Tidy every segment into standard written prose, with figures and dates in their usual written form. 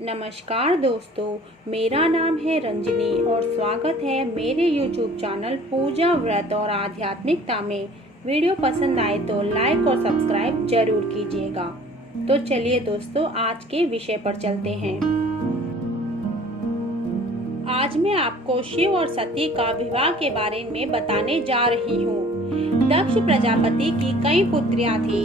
नमस्कार दोस्तों, मेरा नाम है रंजनी और स्वागत है मेरे YouTube चैनल पूजा व्रत और आध्यात्मिकता में। वीडियो पसंद आए तो लाइक और सब्सक्राइब जरूर कीजिएगा। तो चलिए दोस्तों, आज के विषय पर चलते हैं। आज मैं आपको शिव और सती का विवाह के बारे में बताने जा रही हूँ। दक्ष प्रजापति की कई पुत्रियां थी।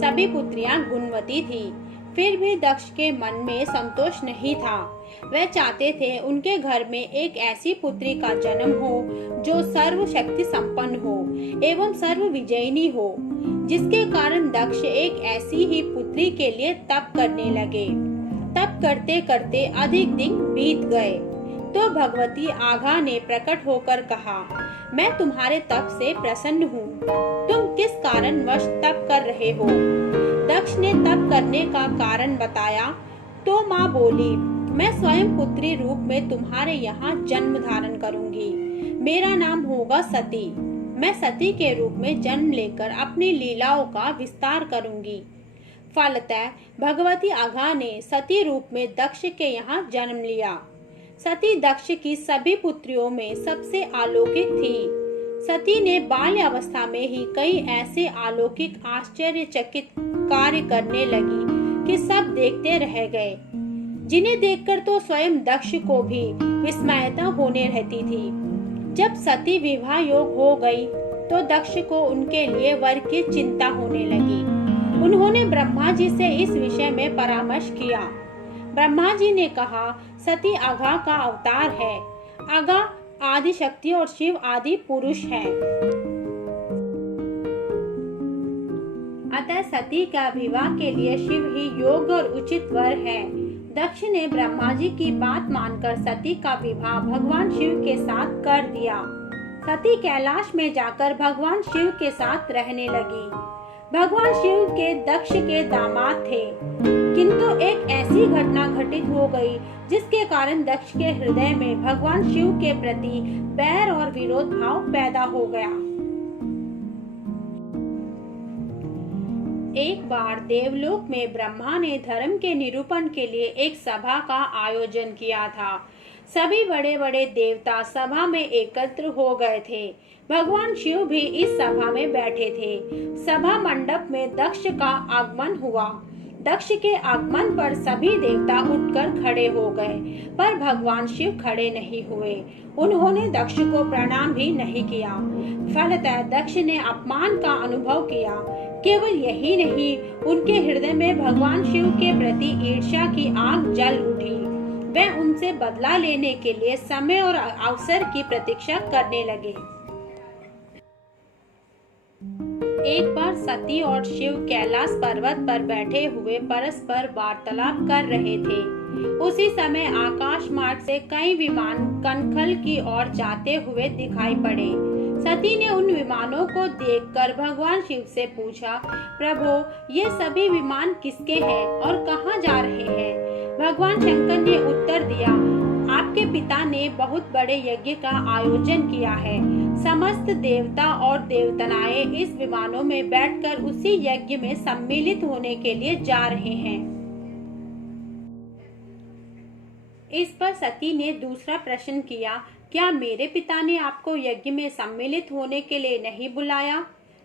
सभी पुत्रियां गुणवती थी। फिर भी दक्ष के मन में संतोष नहीं था। वह चाहते थे उनके घर में एक ऐसी पुत्री का जन्म हो जो सर्वशक्ति संपन्न हो एवं सर्व विजयिनी हो, जिसके कारण दक्ष एक ऐसी ही पुत्री के लिए तप करने लगे। तप करते करते अधिक दिन बीत गए तो भगवती आघा ने प्रकट होकर कहा, मैं तुम्हारे तप से प्रसन्न हूँ। तुम किस कारणवश तप कर रहे हो? दक्ष ने तप करने का कारण बताया तो माँ बोली, मैं स्वयं पुत्री रूप में तुम्हारे यहाँ जन्म धारण करूंगी। मेरा नाम होगा सती। मैं सती के रूप में जन्म लेकर अपनी लीलाओं का विस्तार करूंगी। फलतः भगवती आघा ने सती रूप में दक्ष के यहाँ जन्म लिया। सती दक्ष की सभी पुत्रियों में सबसे अलौकिक थी। सती ने बाल्य अवस्था में ही कई ऐसे अलौकिक आश्चर्यचकित कार्य करने लगी कि सब देखते रह गए, जिन्हें देखकर तो स्वयं दक्ष को भी विस्मयता होने रहती थी। जब सती विवाह योग हो गई तो दक्ष को उनके लिए वर की चिंता होने लगी। उन्होंने ब्रह्मा जी से इस विषय में परामर्श किया। ब्रह्मा जी ने कहा, सती आघा का अवतार है। आघा आदि शक्ति और शिव आदि पुरुष है। अतः सती का विवाह के लिए शिव ही योग्य और उचित वर है। दक्ष ने ब्रह्मा जी की बात मानकर सती का विवाह भगवान शिव के साथ कर दिया। सती कैलाश में जाकर भगवान शिव के साथ रहने लगी। भगवान शिव के दक्ष के दामाद थे, किंतु एक ऐसी घटना घटित हो गई जिसके कारण दक्ष के हृदय में भगवान शिव के प्रति बैर और विरोध भाव पैदा हो गया। एक बार देवलोक में ब्रह्मा ने धर्म के निरूपण के लिए एक सभा का आयोजन किया था। सभी बड़े बड़े देवता सभा में एकत्र हो गए थे। भगवान शिव भी इस सभा में बैठे थे। सभा मंडप में दक्ष का आगमन हुआ। दक्ष के आगमन पर सभी देवता उठकर खड़े हो गए, पर भगवान शिव खड़े नहीं हुए। उन्होंने दक्ष को प्रणाम भी नहीं किया। फलतः दक्ष ने अपमान का अनुभव किया। केवल यही नहीं, उनके हृदय में भगवान शिव के प्रति ईर्ष्या की आग जल उठी। वह उनसे बदला लेने के लिए समय और अवसर की प्रतीक्षा करने लगे। एक बार सती और शिव कैलाश पर्वत पर बैठे हुए परस्पर वार्तालाप कर रहे थे। उसी समय आकाश मार्ग से कई विमान कनखल की ओर जाते हुए दिखाई पड़े। सती ने उन विमानों को देखकर भगवान शिव से पूछा, प्रभु, ये सभी विमान किसके हैं और कहाँ जा रहे हैं? भगवान शंकर ने उत्तर दिया, आपके पिता ने बहुत बड़े यज्ञ का आयोजन किया है। समस्त देवता और देवतनाएं इस विमानों में बैठकर उसी यज्ञ में सम्मिलित होने के लिए जा रहे हैं। इस पर सती ने दूसरा प्रश्न किया, क्या मेरे पिता ने आपको यज्ञ में सम्मिलित होने के लिए नहीं बुलाया?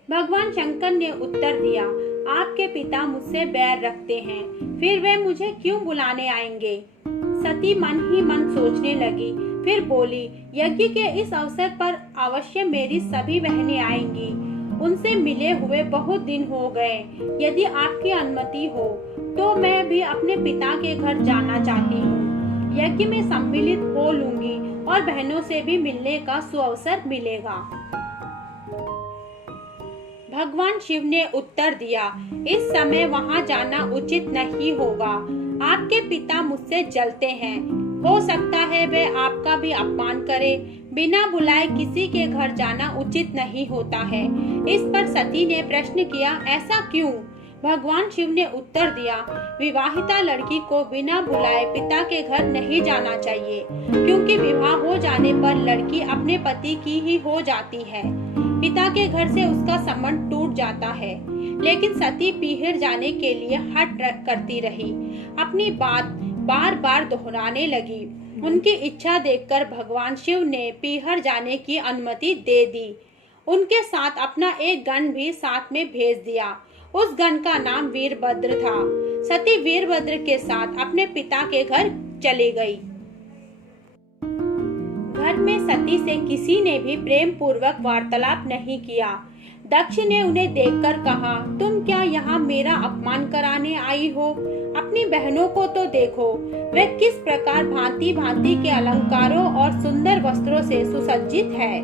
भगवान शंकर ने उत्तर दिया, आपके पिता मुझसे बैर रखते हैं, फिर वे मुझे क्यों बुलाने आएंगे? सती मन ही मन सोचने लगी, फिर बोली, यज्ञ के इस अवसर पर अवश्य मेरी सभी बहनें आएंगी। उनसे मिले हुए बहुत दिन हो गए। यदि आपकी अनुमति हो तो मैं भी अपने पिता के घर जाना चाहती हूँ। यज्ञ में सम्मिलित हो लूंगी और बहनों से भी मिलने का सुअवसर मिलेगा। भगवान शिव ने उत्तर दिया, इस समय वहाँ जाना उचित नहीं होगा। आपके पिता मुझसे जलते हैं। हो सकता है वे आपका भी अपमान करे। बिना बुलाए किसी के घर जाना उचित नहीं होता है। इस पर सती ने प्रश्न किया, ऐसा क्यों? भगवान शिव ने उत्तर दिया, विवाहिता लड़की को बिना बुलाए पिता के घर नहीं जाना चाहिए, क्योंकि विवाह हो जाने पर लड़की अपने पति की ही हो जाती है। पिता के घर से उसका संबंध टूट जाता है। लेकिन सती पीहर जाने के लिए हट करती रही। अपनी बात बार बार दोहराने लगी। उनकी इच्छा देखकर भगवान शिव ने पीहर जाने की अनुमति दे दी। उनके साथ अपना एक गण भी साथ में भेज दिया। उस गण का नाम वीरभद्र था। सती वीरभद्र के साथ अपने पिता के घर चली गई। घर में सती से किसी ने भी प्रेम पूर्वक वार्तालाप नहीं किया। दक्ष ने उन्हें देखकर कहा, तुम क्या यहाँ मेरा अपमान कराने आई हो? अपनी बहनों को तो देखो, वे किस प्रकार भांति भांति के अलंकारों और सुंदर वस्त्रों से सुसज्जित है।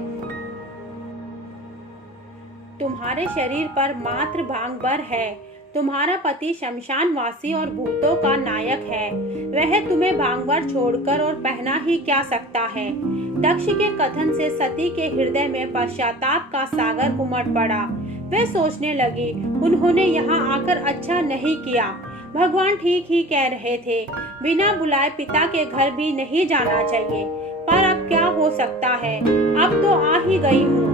तुम्हारे शरीर पर मात्र भांग भर है। तुम्हारा पति शमशानवासी और भूतों का नायक है। वह तुम्हें भांग भर छोड़कर और पहना ही क्या सकता है। दक्ष के कथन से सती के हृदय में पश्चाताप का सागर उमड़ पड़ा। वे सोचने लगी, उन्होंने यहाँ आकर अच्छा नहीं किया। भगवान ठीक ही कह रहे थे, बिना बुलाए पिता के घर भी नहीं जाना चाहिए। पर अब क्या हो सकता है, अब तो आ ही गई हूँ।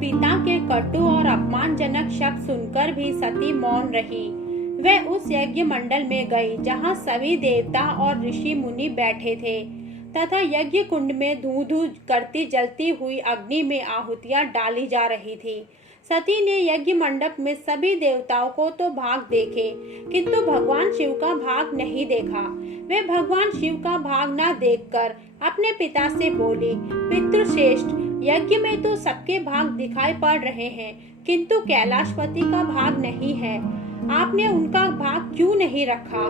पिता के कटु और अपमानजनक शब्द सुनकर भी सती मौन रही। वह उस यज्ञ मंडल में गई जहाँ सभी देवता और ऋषि मुनि बैठे थे तथा यज्ञ कुंड में धू धू करती जलती हुई अग्नि में आहुतियां डाली जा रही थी। सती ने यज्ञ मंडप में सभी देवताओं को तो भाग देखे, किंतु भगवान शिव का भाग नहीं देखा। वे भगवान शिव का भाग न देखकर अपने पिता से बोली, पितृश्रेष्ठ, यज्ञ में तो सबके भाग दिखाई पड़ रहे हैं, किंतु कैलाशपति का भाग नहीं है। आपने उनका भाग क्यों नहीं रखा?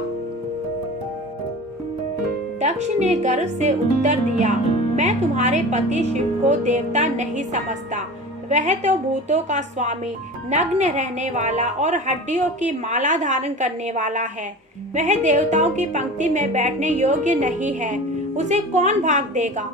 दक्ष ने गर्व से उत्तर दिया, मैं तुम्हारे पति शिव को देवता नहीं समझता। वह तो भूतों का स्वामी, नग्न रहने वाला और हड्डियों की माला धारण करने वाला है। वह देवताओं की पंक्ति में बैठने योग्य नहीं है। उसे कौन भाग देगा?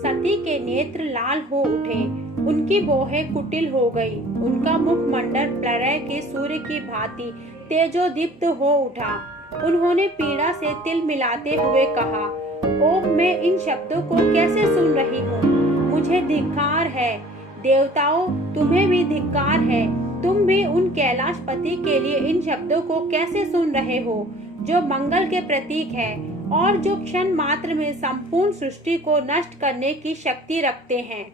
सती के नेत्र लाल हो उठे, उनकी भौहें कुटिल हो गई, उनका मुखमंडल प्रलय के सूर्य की भांति तेजोदीप्त हो उठा। उन्होंने पीड़ा से तिल मिलाते हुए कहा, ओह, मैं इन शब्दों को कैसे सुन रही हूँ? मुझे धिक्कार है। देवताओं, तुम्हें भी धिक्कार है। तुम भी उन कैलाशपति के लिए इन शब्दों को कैसे सुन रहे हो, जो मंगल के प्रतीक है और जो क्षण मात्र में संपूर्ण सृष्टि को नष्ट करने की शक्ति रखते हैं।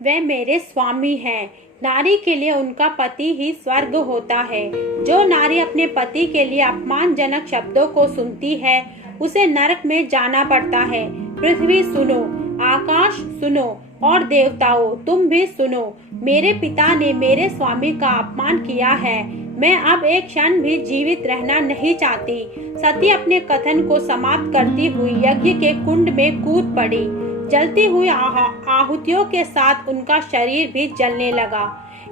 वे मेरे स्वामी हैं। नारी के लिए उनका पति ही स्वर्ग होता है। जो नारी अपने पति के लिए अपमानजनक शब्दों को सुनती है, उसे नरक में जाना पड़ता है। पृथ्वी सुनो, आकाश सुनो और देवताओं तुम भी सुनो। मेरे पिता ने मेरे स्वामी का अपमान किया है। मैं अब एक क्षण भी जीवित रहना नहीं चाहती। सती अपने कथन को समाप्त करती हुई यज्ञ के कुंड में कूद पड़ी। जलती हुई आहुतियों के साथ उनका शरीर भी जलने लगा।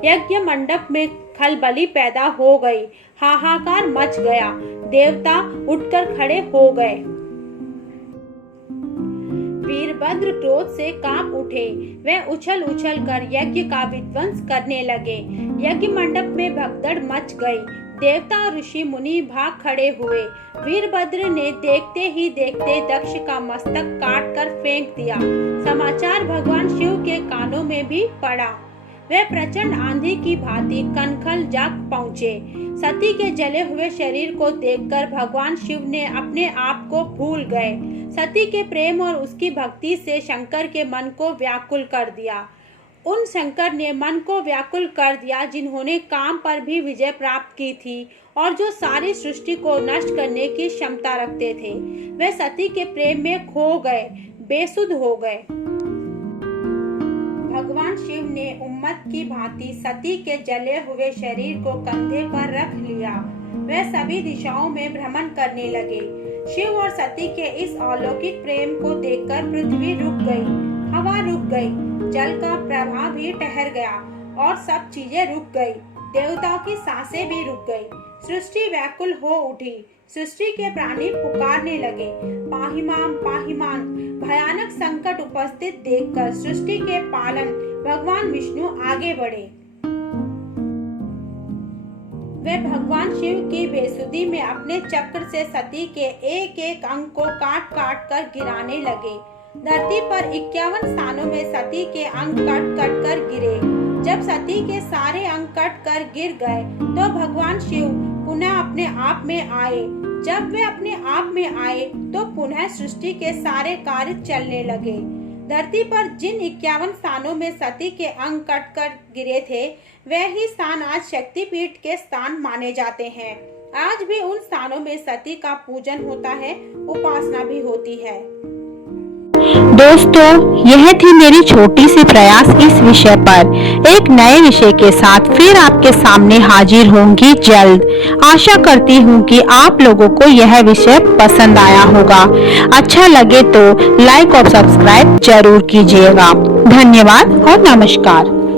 यज्ञ मंडप में खलबली पैदा हो गई। हाहाकार मच गया। देवता उठकर खड़े हो गए। वीरभद्र क्रोध से कांप उठे। वे उछल उछल कर यज्ञ का विध्वंस करने लगे। यज्ञ मंडप में भगदड़ मच गई। देवता और ऋषि मुनि भाग खड़े हुए। वीरभद्र ने देखते ही देखते दक्ष का मस्तक काट कर फेंक दिया। समाचार भगवान शिव के कानों में भी पड़ा। वे प्रचंड आंधी की भांति कनखल जा पहुँचे। सती के जले हुए शरीर को देखकर भगवान शिव ने अपने आप को भूल गए। सती के प्रेम और उसकी भक्ति से शंकर के मन को व्याकुल कर दिया। उन शंकर ने मन को व्याकुल कर दिया जिन्होंने काम पर भी विजय प्राप्त की थी और जो सारी सृष्टि को नष्ट करने की क्षमता रखते थे। वे सती के प्रेम में खो गए, बेसुध हो गए। भगवान शिव ने उम्मत की भांति सती के जले हुए शरीर को कंधे पर रख लिया। वे सभी दिशाओं में भ्रमण करने लगे। शिव और सती के इस अलौकिक प्रेम को देखकर पृथ्वी रुक गई, हवा रुक गई, जल का प्रवाह भी ठहर गया और सब चीजें रुक गई। देवताओं की सांसें भी रुक गई। सृष्टि व्याकुल हो उठी। सृष्टि के प्राणी पुकारने लगे, पाहिमाम पाहिमान। भयानक संकट उपस्थित देखकर सृष्टि के पालन भगवान विष्णु आगे बढ़े। वे भगवान शिव की बेसुधी में अपने चक्र से सती के एक एक अंग को काट काट कर गिराने लगे। धरती पर 51 स्थानों में सती के अंग कट कट कर गिरे। जब सती के सारे अंग कट कर गिर गए तो भगवान शिव पुनः अपने आप में आए। जब वे अपने आप में आए तो पुनः सृष्टि के सारे कार्य चलने लगे। धरती पर जिन 51 स्थानों में सती के अंग कट कर गिरे थे, वह ही स्थान आज शक्तिपीठ के स्थान माने जाते हैं। आज भी उन स्थानों में सती का पूजन होता है, उपासना भी होती है। दोस्तों, यह थी मेरी छोटी सी प्रयास इस विषय पर। एक नए विषय के साथ फिर आपके सामने हाजिर होंगी जल्द। आशा करती हूँ कि आप लोगों को यह विषय पसंद आया होगा। अच्छा लगे तो लाइक और सब्सक्राइब जरूर कीजिएगा। धन्यवाद और नमस्कार।